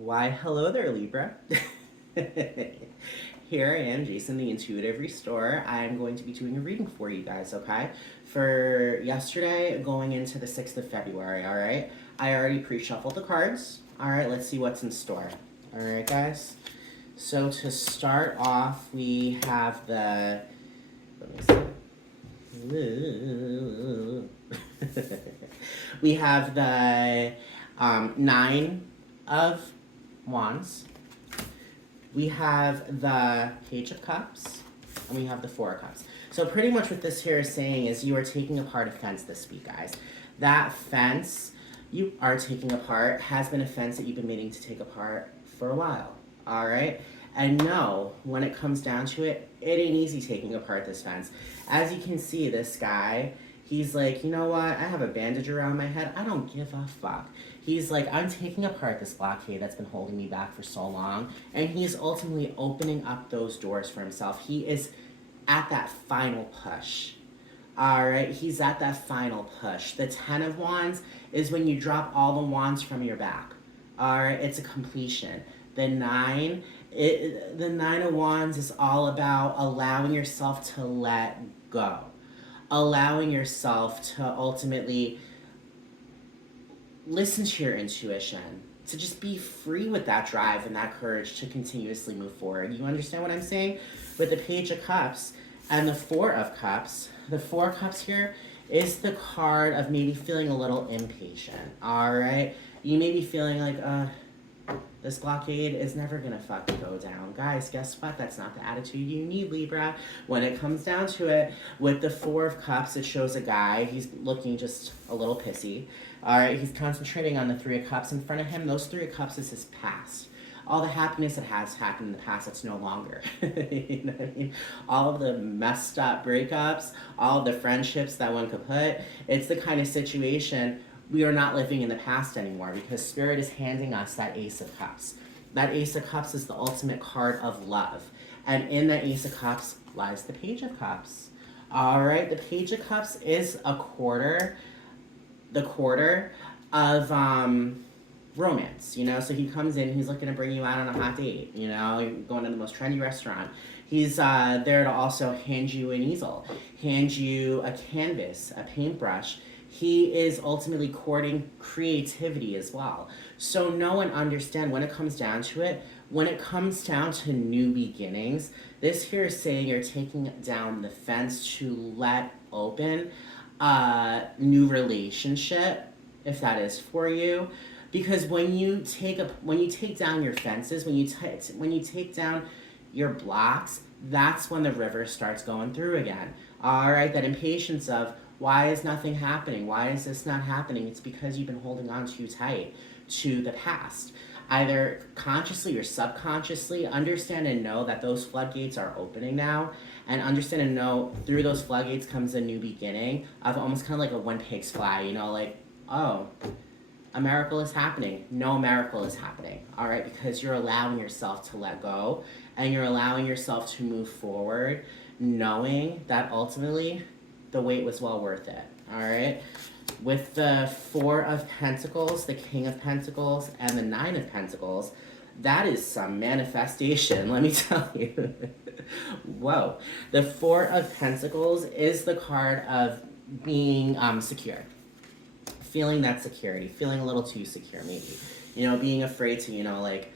Why, hello there, Libra. Here I am, Jason, the Intuitive Restorer. I'm going to be doing a reading for you guys, okay? For yesterday, going into the 6th of February, all right? I already pre-shuffled the cards. All right, let's see what's in store. All right, guys? So to start off, we have the... Let me see. We have the 9 of Wands. We have the Page of Cups, and we have the Four of Cups. So pretty much what this here is saying is you are taking apart a fence this week, guys. That fence you are taking apart has been a fence that you've been meaning to take apart for a while, all right? And no, when it comes down to it, it ain't easy taking apart this fence. As you can see, this guy, he's like, you know what? I have a bandage around my head. I don't give a fuck. He's like, I'm taking apart this blockade that's been holding me back for so long. And he's ultimately opening up those doors for himself. He is at that final push. All right, he's at that final push. The 10 of Wands is when you drop all the wands from your back. All right, it's a completion. The 9, the 9 of Wands is all about allowing yourself to let go. Allowing yourself to ultimately listen to your intuition, to just be free with that drive and that courage to continuously move forward. You understand what I'm saying? With the Page of Cups and the Four of Cups, the Four of Cups here is the card of maybe feeling a little impatient, all right? You may be feeling like, this blockade is never gonna fucking go down. Guys, guess what? That's not the attitude you need, Libra. When it comes down to it, with the Four of Cups, it shows a guy. He's looking just a little pissy. All right, he's concentrating on the Three of Cups in front of him. Those Three of Cups is his past. All the happiness that has happened in the past, that's no longer. You know what I mean? All of the messed up breakups, all of the friendships that one could put, it's the kind of situation we are not living in the past anymore because Spirit is handing us that Ace of Cups. That Ace of Cups is the ultimate card of love. And in that Ace of Cups lies the Page of Cups. All right, the Page of Cups is the quarter of romance, you know? So he comes in, he's looking to bring you out on a hot date, you know? You're going to the most trendy restaurant. He's there to also hand you an easel, hand you a canvas, a paintbrush. He is ultimately courting creativity as well. So know and understand when it comes down to it, when it comes down to new beginnings, this here is saying you're taking down the fence to let open a new relationship, if that is for you. Because when you take down your fences, when you take down your blocks, that's when the river starts going through again. All right, that impatience of, why is nothing happening? Why is this not happening? It's because you've been holding on too tight to the past. Either consciously or subconsciously, understand and know that those floodgates are opening now, and understand and know through those floodgates comes a new beginning of almost kind of like a one pig's fly, you know, like, oh, a miracle is happening. No miracle is happening, all right? Because you're allowing yourself to let go, and you're allowing yourself to move forward, knowing that ultimately the wait was well worth it, all right? With the Four of Pentacles, the King of Pentacles, and the Nine of Pentacles, that is some manifestation, let me tell you. Whoa. The Four of Pentacles is the card of being secure. Feeling that security, feeling a little too secure maybe. You know, being afraid to, you know, like,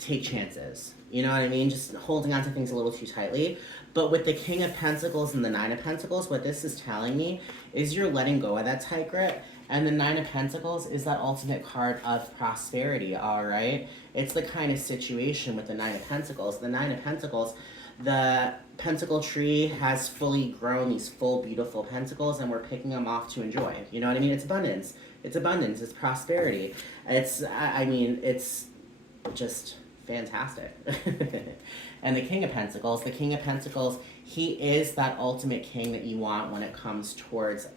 take chances. You know what I mean? Just holding on to things a little too tightly. But with the King of Pentacles and the Nine of Pentacles, what this is telling me is you're letting go of that tight grip. And the Nine of Pentacles is that ultimate card of prosperity, all right? It's the kind of situation with the Nine of Pentacles. The Nine of Pentacles, the pentacle tree has fully grown these full, beautiful pentacles, and we're picking them off to enjoy. You know what I mean? It's abundance. It's abundance. It's prosperity. It's, I mean, it's just fantastic. And the King of Pentacles, he is that ultimate king that you want when it comes towards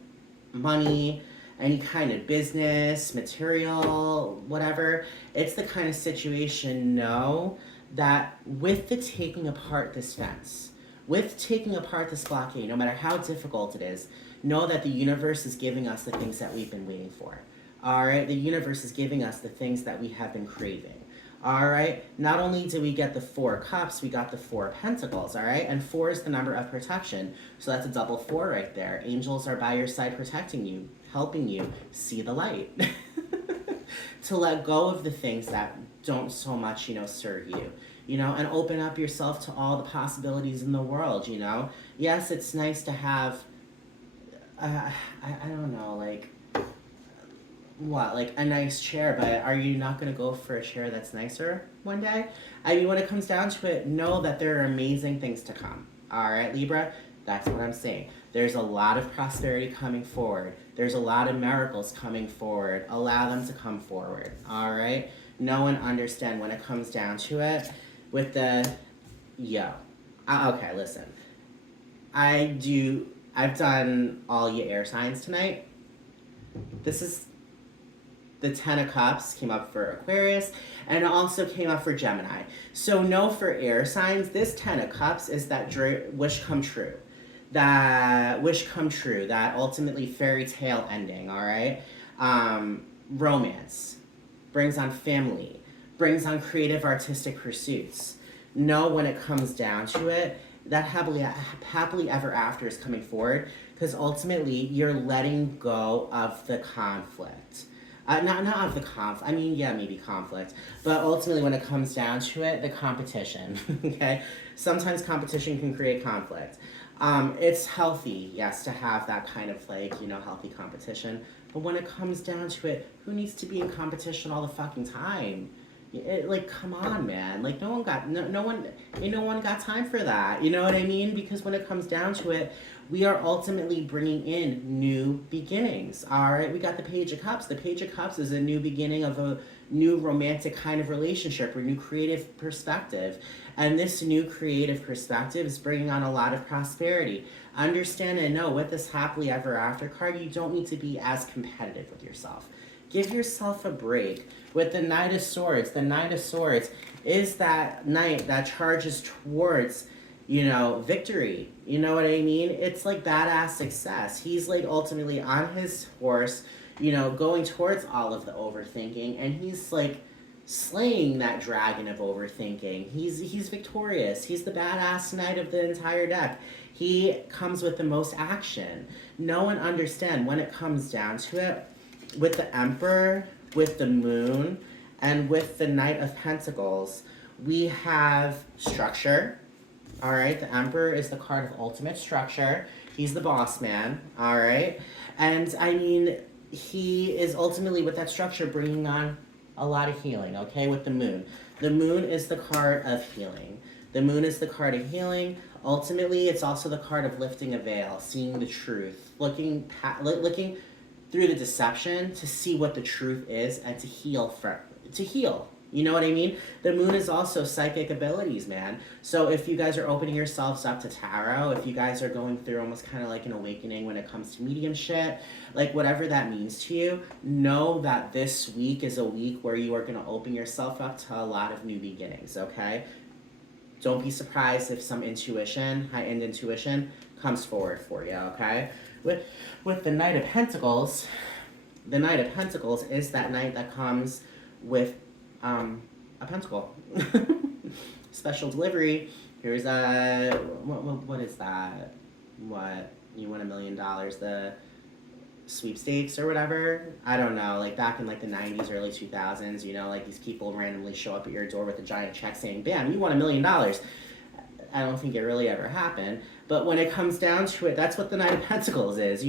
money, any kind of business, material, whatever. It's the kind of situation, know that with the taking apart this fence, with taking apart this blockade, no matter how difficult it is, know that the universe is giving us the things that we've been waiting for. All right, the universe is giving us the things that we have been craving. All right, not only do we get the 4 cups, we got the 4 pentacles. All right, and 4 is the number of protection. So that's a double 4 right there. Angels are by your side protecting you, helping you see the light. To let go of the things that don't so much, serve you, and open up yourself to all the possibilities in the world, Yes, it's nice to have, I don't know, like, what, like a nice chair, but are you not going to go for a chair that's nicer one day? I mean, when it comes down to it, know that there are amazing things to come. All right, Libra? That's what I'm saying. There's a lot of prosperity coming forward. There's a lot of miracles coming forward. Allow them to come forward. All right? Know and understand when it comes down to it with the, okay, listen. I've done all your air signs tonight. This is the 10 of Cups came up for Aquarius, and it also came up for Gemini. So know for air signs, this 10 of Cups is that wish come true. That wish come true, that ultimately fairy tale ending, all right? Romance, brings on family, brings on creative artistic pursuits. Know when it comes down to it, that happily ever after is coming forward, because ultimately you're letting go of the conflict. Not of the conflict. I mean, yeah, maybe conflict. But ultimately, when it comes down to it, the competition. Okay? Sometimes competition can create conflict. It's healthy, yes, to have that kind of healthy competition. But when it comes down to it, who needs to be in competition all the fucking time? Come on, man. Like, no one got time for that. You know what I mean? Because when it comes down to it, we are ultimately bringing in new beginnings. All right, we got the Page of Cups. The Page of Cups is a new beginning of a new romantic kind of relationship or new creative perspective. And this new creative perspective is bringing on a lot of prosperity. Understand and know with this happily ever after card, you don't need to be as competitive with yourself. Give yourself a break. With the Knight of Swords is that knight that charges towards victory. You know what I mean? It's like badass success. He's like ultimately on his horse, going towards all of the overthinking, and he's like slaying that dragon of overthinking. He's victorious. He's the badass knight of the entire deck. He comes with the most action. Know and understand when it comes down to it, with the Emperor, with the Moon, and with the Knight of Pentacles, we have structure. All right, the Emperor is the card of ultimate structure. He's the boss man, all right? And I mean, he is ultimately, with that structure, bringing on a lot of healing, okay, with the Moon. The Moon is the card of healing. The Moon is the card of healing. Ultimately, it's also the card of lifting a veil, seeing the truth, looking through the deception to see what the truth is and to heal. You know what I mean? The Moon is also psychic abilities, man. So if you guys are opening yourselves up to tarot, if you guys are going through almost kind of like an awakening when it comes to medium shit, like whatever that means to you, know that this week is a week where you are going to open yourself up to a lot of new beginnings, okay? Don't be surprised if some intuition, high-end intuition, comes forward for you, okay? With the Knight of Pentacles is that knight that comes with a pentacle. Special delivery. Here's what is that? What, you win $1 million, the sweepstakes or whatever? I don't know, like back in like the 90s, early 2000s, like these people randomly show up at your door with a giant check saying, bam, you won $1 million. I don't think it really ever happened. But when it comes down to it, that's what the Knight of Pentacles is,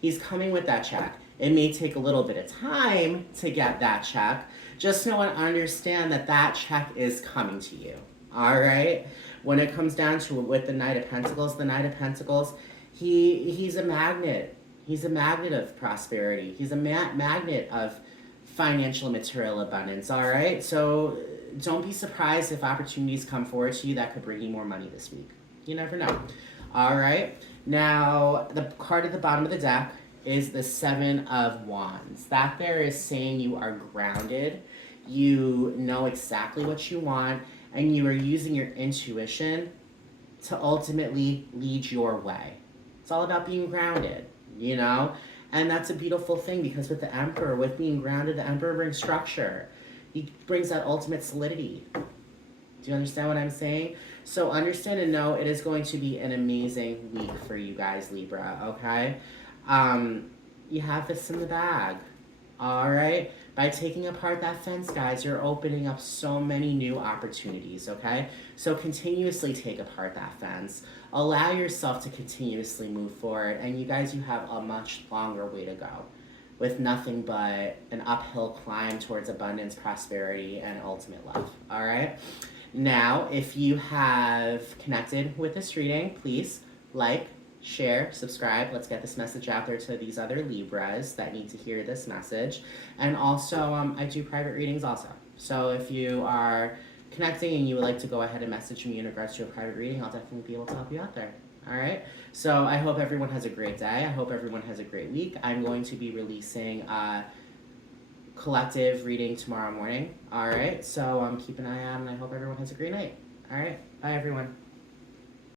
He's coming with that check. It may take a little bit of time to get that check. Just know and understand that that check is coming to you, all right? When it comes down to it with the Knight of Pentacles, he's a magnet. He's a magnet of prosperity. He's a magnet of financial and material abundance, all right? So don't be surprised if opportunities come forward to you that could bring you more money this week. You never know. All right? Now, the card at the bottom of the deck is the Seven of Wands. That there is saying you are grounded, you know exactly what you want, and you are using your intuition to ultimately lead your way. It's all about being grounded, And that's a beautiful thing because with the Emperor, with being grounded, the Emperor brings structure. He brings that ultimate solidity. Do you understand what I'm saying? So understand and know it is going to be an amazing week for you guys, Libra, okay? You have this in the bag, all right? By taking apart that fence, guys, you're opening up so many new opportunities, okay? So continuously take apart that fence. Allow yourself to continuously move forward, and you guys, you have a much longer way to go with nothing but an uphill climb towards abundance, prosperity, and ultimate love, all right? Now, if you have connected with this reading, please like, share, subscribe. Let's get this message out there to these other Libras that need to hear this message. And also, I do private readings also. So if you are connecting and you would like to go ahead and message me in regards to a private reading, I'll definitely be able to help you out there. All right. So I hope everyone has a great day. I hope everyone has a great week. I'm going to be releasing collective reading tomorrow morning. All right. So keep an eye out, and I hope everyone has a great night. All right. Bye, everyone.